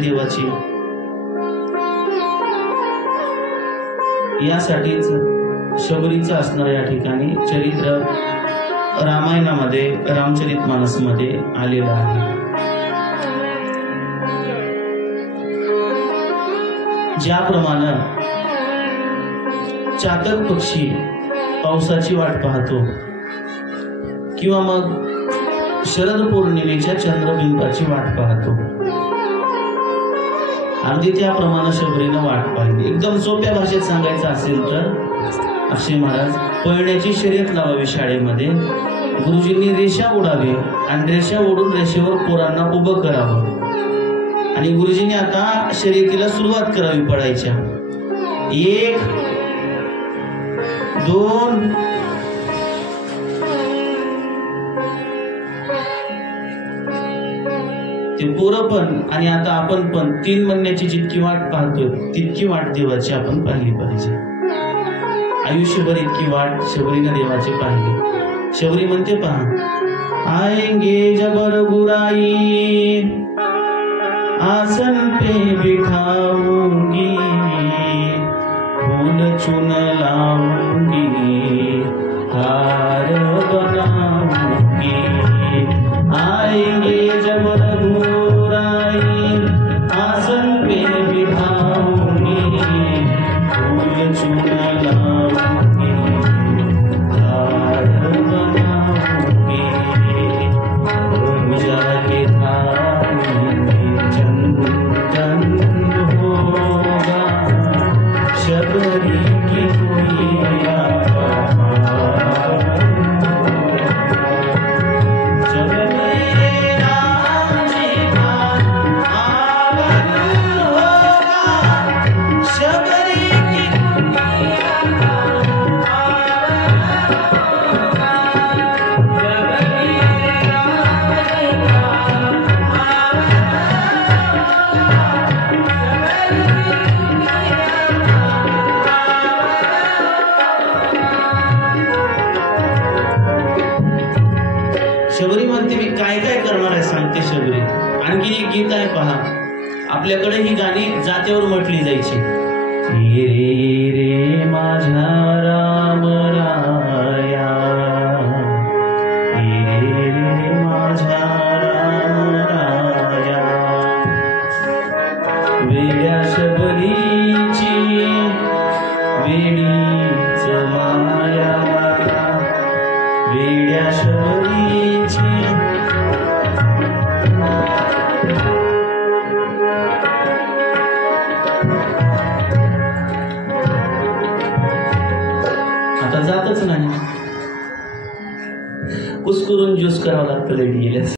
देवाची यासाठीच शबरीचं असणार या ठिकाणी चरित्र रामायणामध्ये रामचरितमानसमध्ये आलेलं आहे। ज्याप्रमाणे चातक पक्षी पावसाची वाट पाहतो किंवा मग शरद पौर्णिमेच्या चंद्रबिंबाची वाट पाहतो, अगदी त्याप्रमाणे शबरीनं वाट पाहिली। एकदम सोप्या भाषेत सांगायचं असेल तर अक्षय महाराज पळण्याची शर्यत लावावी शाळेमध्ये, गुरुजींनी रेषा उडावी आणि रेषा ओढून रेषेवर पोरांना उभं करावं आणि गुरुजींनी आता शर्यतीला सुरुवात करावी पडायच्या। 1 2 ते पोरं पण आणि आता आपण पण 3 महिन्याची जितकी वाट पाहतोय तितकी वाट देवाची आपण पाहिली पाहिजे। आयुष्यभर इतकी वाट शबरीनं देवाची पाहिली। शबरी म्हणते पहा, आएंगे जबर बुराई आसन पे बिठाऊंगी, फूल चुन लाऊंगी, हार बनाऊंगी। आएंगे जबर बुराई आसन पे बिठाऊंगी, फूल चुन लाऊंगी, हार बनाऊंगी। पूजा के थाली में चंदन होगा, शबरी की मैया शबरी म्हणते मी काय काय करणार आहे सांगते शबरी। आणखी एक गीत आहे पहा, आपल्याकडे ही गाणी जात्यावर म्हटली जायची। ये रे माझ्या राम राया, ये रे माझ्या राम राया, वेड्या शबरीची वेडीच माया, वेड्या शबरीची। आता जातच नाही, कुस्करून ज्यूस करावं लागतं लेडी गेल्यास।